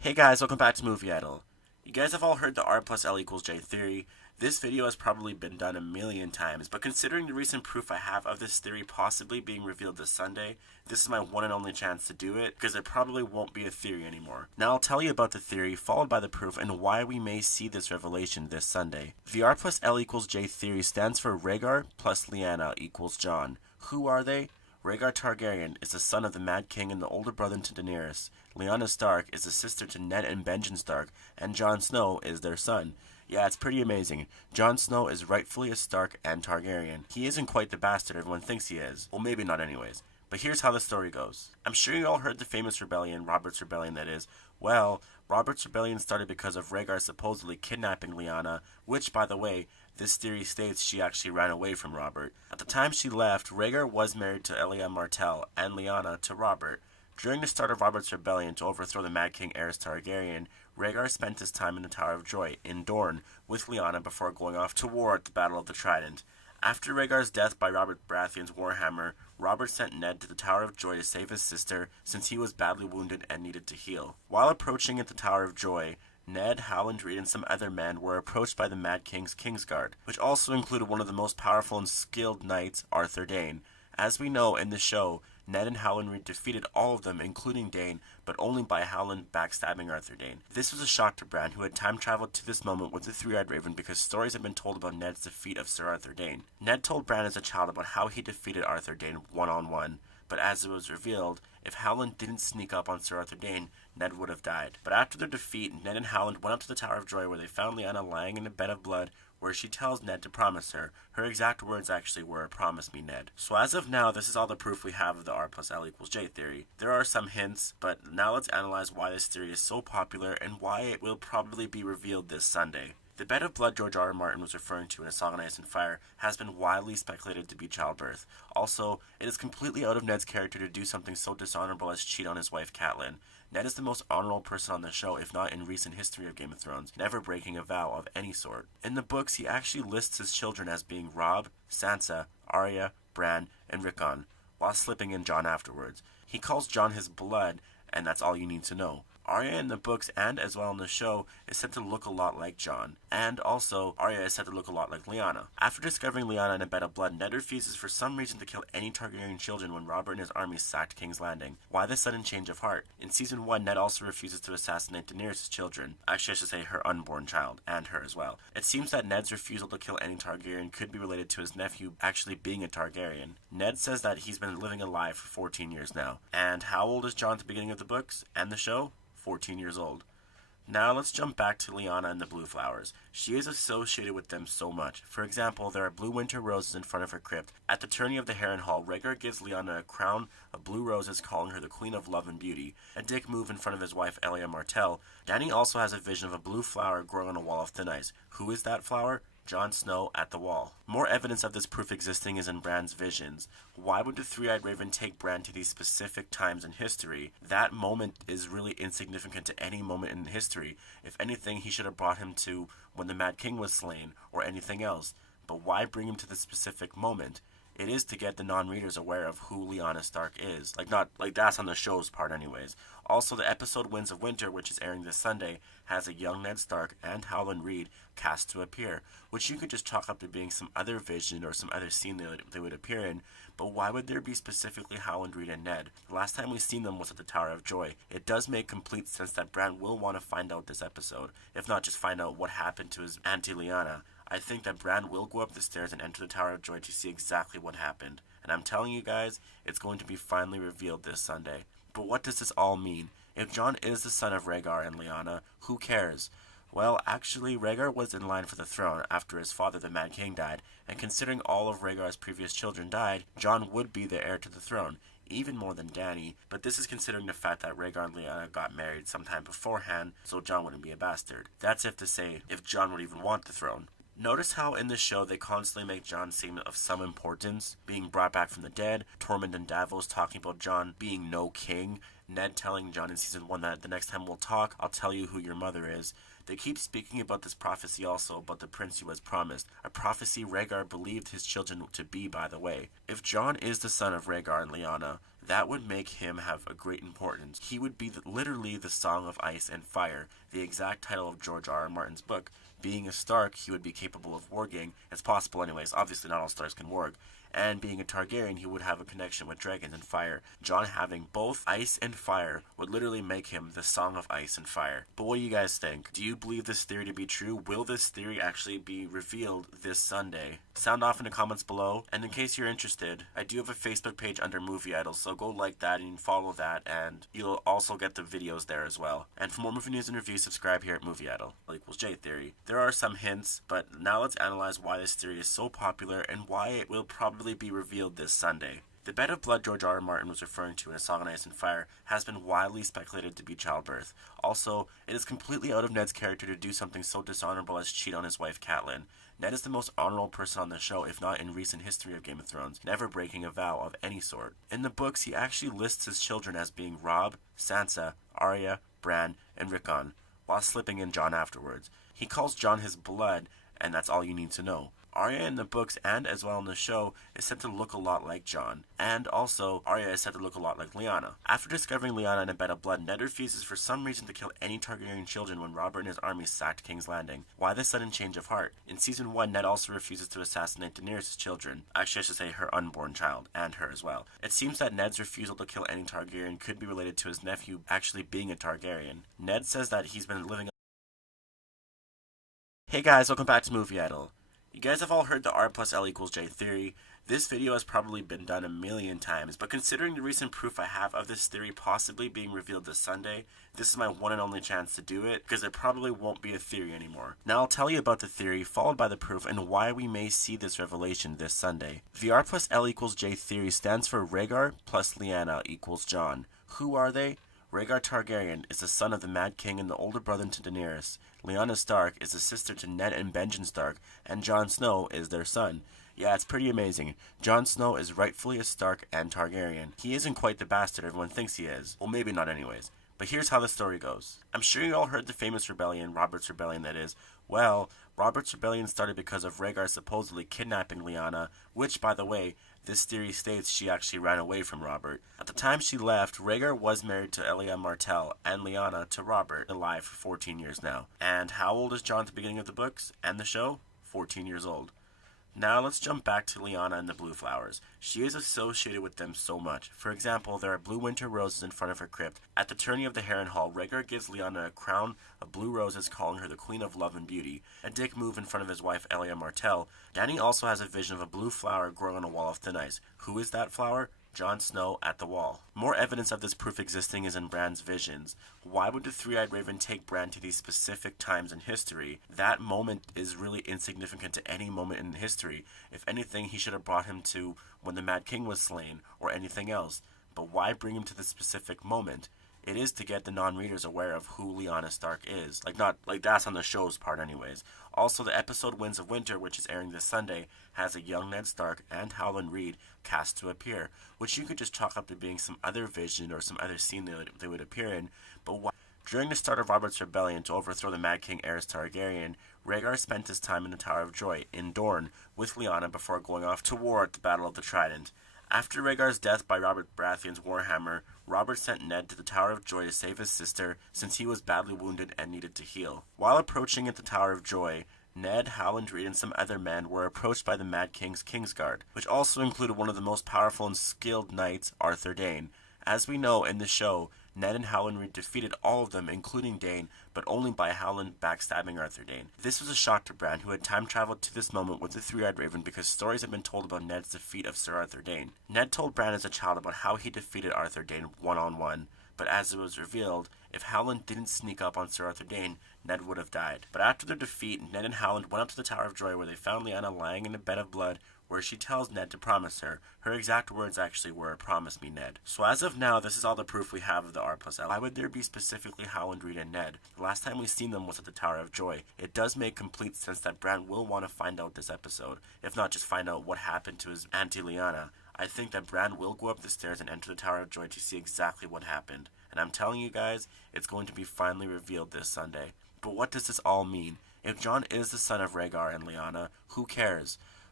Hey guys, welcome back to Movie Idol. You guys have all heard the R plus L equals J theory. This video has probably been done a million times, but considering the recent proof I have of this theory possibly being revealed this Sunday, this is my one and only chance to do it, because it probably won't be a theory anymore. Now I'll tell you about the theory, followed by the proof, and why we may see this revelation this Sunday. The R plus L equals J theory stands for Rhaegar plus Lyanna equals Jon. Who are they? Rhaegar Targaryen is the son of the Mad King and the older brother to Daenerys. Lyanna Stark is the sister to Ned and Benjen Stark, and Jon Snow is their son. Yeah, it's pretty amazing. Jon Snow is rightfully a Stark and Targaryen. He isn't quite the bastard everyone thinks he is. Well, maybe not anyways. But here's how the story goes. I'm sure you all heard the famous rebellion, Robert's Rebellion that is. Well, Robert's Rebellion started because of Rhaegar supposedly kidnapping Lyanna, which, by the way, this theory states she actually ran away from Robert. At the time she left, Rhaegar was married to Elia Martell and Lyanna to Robert. During the start of Robert's rebellion to overthrow the Mad King Aerys Targaryen, Rhaegar spent his time in the Tower of Joy in Dorne with Lyanna before going off to war at the Battle of the Trident. After Rhaegar's death by Robert Baratheon's Warhammer, Robert sent Ned to the Tower of Joy to save his sister since he was badly wounded and needed to heal. While approaching at the Tower of Joy, Ned, Howland Reed, and some other men were approached by the Mad King's Kingsguard, which also included one of the most powerful and skilled knights, Arthur Dayne. As we know in the show, Ned and Howland Reed defeated all of them, including Dayne, but only by Howland backstabbing Arthur Dayne. This was a shock to Bran, who had time-traveled to this moment with the Three-Eyed Raven because stories had been told about Ned's defeat of Sir Arthur Dayne. Ned told Bran as a child about how he defeated Arthur Dayne one-on-one, but as it was revealed, if Howland didn't sneak up on Sir Arthur Dayne, Ned would have died. But after their defeat, Ned and Howland went up to the Tower of Joy where they found Lyanna lying in a bed of blood, where she tells Ned to promise her. Her exact words actually were, "Promise me, Ned." So as of now, this is all the proof we have of the R plus L equals J theory. There are some hints, but now let's analyze why this theory is so popular and why it will probably be revealed this Sunday. The bed of blood George R. R. Martin was referring to in A Song of Ice and Fire has been widely speculated to be childbirth. Also, it is completely out of Ned's character to do something so dishonorable as cheat on his wife Catelyn. Ned is the most honorable person on the show, if not in recent history of Game of Thrones, never breaking a vow of any sort. In the books, he actually lists his children as being Robb, Sansa, Arya, Bran, and Rickon, while slipping in Jon afterwards. He calls Jon his blood, and that's all you need to know. Arya in the books and as well in the show is said to look a lot like Jon, and also Arya is said to look a lot like Lyanna. After discovering Lyanna in a bed of blood, Ned refuses for some reason to kill any Targaryen children when Robert and his army sacked King's Landing. Why this sudden change of heart? In Season 1, Ned also refuses to assassinate Daenerys' children. Actually, I should say her unborn child, and her as well. It seems that Ned's refusal to kill any Targaryen could be related to his nephew actually being a Targaryen. Ned says that he's been living a lie for 14 years now. And how old is Jon at the beginning of the books and the show? 14 years old. Now let's jump back to Lyanna and the blue flowers. She is associated with them so much. For example, there are blue winter roses in front of her crypt. At the tourney of the Harrenhal, Rhaegar gives Lyanna a crown of blue roses, calling her the Queen of Love and Beauty. A dick move in front of his wife Elia Martell. Dany also has a vision of a blue flower growing on a wall of thin ice. Who is that flower? Jon Snow at the wall. More evidence of this proof existing is in Bran's visions. Why would the Three-Eyed Raven take Bran to these specific times in history? That moment is really insignificant to any moment in history. If anything, he should have brought him to when the Mad King was slain, or anything else. But why bring him to this specific moment? It is to get the non-readers aware of who Lyanna Stark is. Not that's on the show's part anyways. Also, the episode Winds of Winter, which is airing this Sunday, has a young Ned Stark and Howland Reed cast to appear, which you could just chalk up to being some other vision or some other scene they would appear in. But why would there be specifically Howland Reed and Ned? The last time we seen them was at the Tower of Joy. It does make complete sense that Bran will want to find out this episode, if not just find out what happened to his Auntie Lyanna. I think that Bran will go up the stairs and enter the Tower of Joy to see exactly what happened. And I'm telling you guys, it's going to be finally revealed this Sunday. But what does this all mean? If Jon is the son of Rhaegar and Lyanna, who cares? Well, actually, Rhaegar was in line for the throne after his father, the Mad King, died, and considering all of Rhaegar's previous children died, Jon would be the heir to the throne, even more than Dany, but this is considering the fact that Rhaegar and Lyanna got married sometime beforehand, so Jon wouldn't be a bastard. That's if to say if Jon would even want the throne. Notice how in the show they constantly make Jon seem of some importance, being brought back from the dead, Tormund and Davos talking about Jon being no king, Ned telling Jon in Season 1 that the next time we'll talk, I'll tell you who your mother is. They keep speaking about this prophecy also about the prince he was promised, a prophecy Rhaegar believed his children to be, by the way. If Jon is the son of Rhaegar and Lyanna, that would make him have a great importance. He would be literally the Song of Ice and Fire, the exact title of George R. R. Martin's book. Being a Stark, he would be capable of warging. It's possible anyways, obviously not all Starks can warg. And being a Targaryen, he would have a connection with dragons and fire. Jon having both ice and fire would literally make him the Song of Ice and Fire. But what do you guys think? Do you believe this theory to be true? Will this theory actually be revealed this Sunday? Sound off in the comments below. And in case you're interested, I do have a Facebook page under Movie Idols, so go like that and follow that, and you'll also get the videos there as well. And for more movie news and reviews, subscribe here at Movie Idol. Equals J Theory. There are some hints, but now let's analyze why this theory is so popular and why it will probably be revealed this Sunday. The bed of blood George R. R. Martin was referring to in A Song of Ice and Fire has been widely speculated to be childbirth. Also, it is completely out of Ned's character to do something so dishonorable as cheat on his wife Catelyn. Ned is the most honorable person on the show, if not in recent history of Game of Thrones, never breaking a vow of any sort. In the books, he actually lists his children as being Robb, Sansa, Arya, Bran, and Rickon, while slipping in Jon afterwards. He calls Jon his blood, and that's all you need to know. Arya in the books and as well in the show is said to look a lot like Jon, and also Arya is said to look a lot like Lyanna. After discovering Lyanna in a bed of blood, Ned refuses for some reason to kill any Targaryen children when Robert and his army sacked King's Landing. Why this sudden change of heart? In Season 1, Ned also refuses to assassinate Daenerys' children. Actually, I should say her unborn child, and her as well. It seems that Ned's refusal to kill any Targaryen could be related to his nephew actually being a Targaryen. Ned says that he's been living. Hey guys, welcome back to Movie Idol. You guys have all heard the R plus L equals J theory. This video has probably been done a million times, but considering the recent proof I have of this theory possibly being revealed this Sunday, this is my one and only chance to do it, because it probably won't be a theory anymore. Now I'll tell you about the theory, followed by the proof, and why we may see this revelation this Sunday. The R plus L equals J theory stands for Rhaegar plus Lyanna equals Jon. Who are they? Rhaegar Targaryen is the son of the Mad King and the older brother to Daenerys. Lyanna Stark is the sister to Ned and Benjen Stark, and Jon Snow is their son. Yeah, it's pretty amazing. Jon Snow is rightfully a Stark and Targaryen. He isn't quite the bastard everyone thinks he is. Well, maybe not anyways. But here's how the story goes. I'm sure you all heard the famous rebellion, Robert's Rebellion that is. Well, Robert's Rebellion started because of Rhaegar supposedly kidnapping Lyanna, which, by the way, this theory states she actually ran away from Robert. At the time she left, Rhaegar was married to Elia Martell and Lyanna to Robert, alive for 14 years now. And how old is Jon at the beginning of the books and the show? 14 years old. Now let's jump back to Lyanna and the blue flowers. She is associated with them so much. For example, there are blue winter roses in front of her crypt. At the tourney of the Harrenhal, Rhaegar gives Lyanna a crown of blue roses, calling her the Queen of Love and Beauty. A dick move in front of his wife Elia Martell. Dany also has a vision of a blue flower growing on a wall of thin ice. Who is that flower? Jon Snow at the wall. More evidence of this proof existing is in Bran's visions. Why would the three-eyed raven take Bran to these specific times in history? That moment is really insignificant to any moment in history. If anything, he should have brought him to when the Mad King was slain, or anything else. But why bring him to this specific moment? It is to get the non-readers aware of who Lyanna Stark is. That's on the show's part anyways. Also, the episode Winds of Winter, which is airing this Sunday, has a young Ned Stark and Howland Reed cast to appear, which you could just chalk up to being some other vision or some other scene they would appear in. But why? During the start of Robert's Rebellion to overthrow the Mad King Aerys Targaryen, Rhaegar spent his time in the Tower of Joy, in Dorne, with Lyanna before going off to war at the Battle of the Trident. After Rhaegar's death by Robert Baratheon's Warhammer, Robert sent Ned to the Tower of Joy to save his sister, since he was badly wounded and needed to heal. While approaching at the Tower of Joy, Ned, Howland Reed, and some other men were approached by the Mad King's Kingsguard, which also included one of the most powerful and skilled knights, Arthur Dayne. As we know in the show, Ned and Howland Reed defeated all of them, including Dayne, but only by Howland backstabbing Arthur Dayne. This was a shock to Bran, who had time-traveled to this moment with the Three-Eyed Raven because stories had been told about Ned's defeat of Sir Arthur Dayne. Ned told Bran as a child about how he defeated Arthur Dayne one-on-one, but as it was revealed, if Howland didn't sneak up on Sir Arthur Dayne, Ned would have died. But after their defeat, Ned and Howland went up to the Tower of Joy where they found Lyanna lying in a bed of blood, where she tells Ned to promise her. Her exact words actually were, "Promise me, Ned." So as of now, this is all the proof we have of the R plus L. Why would there be specifically Howland Reed and Ned? The last time we seen them was at the Tower of Joy. It does make complete sense that Bran will want to find out this episode, if not just find out what happened to his Auntie Lyanna. I think that Bran will go up the stairs and enter the Tower of Joy to see exactly what happened. And I'm telling you guys, it's going to be finally revealed this Sunday. But what does this all mean? If Jon is the son of Rhaegar and Lyanna, who cares?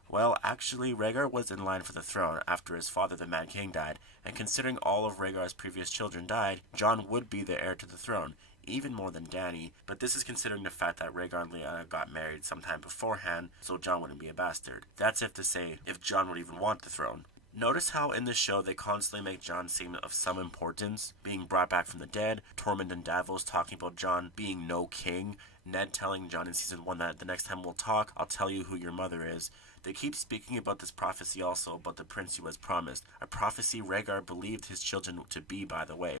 Well, actually, Rhaegar was in line for the throne after his father, the Mad King, died, and considering all of Rhaegar's previous children died, Jon would be the heir to the throne, even more than Dany, but this is considering the fact that Rhaegar and Lyanna got married sometime beforehand, so Jon wouldn't be a bastard. That's if to say if Jon would even want the throne. Notice how in the show they constantly make Jon seem of some importance, being brought back from the dead, Tormund and Davos talking about Jon being no king, Ned telling Jon in season 1 that the next time we'll talk, I'll tell you who your mother is. They keep speaking about this prophecy also about the prince who was promised, a prophecy Rhaegar believed his children to be, by the way.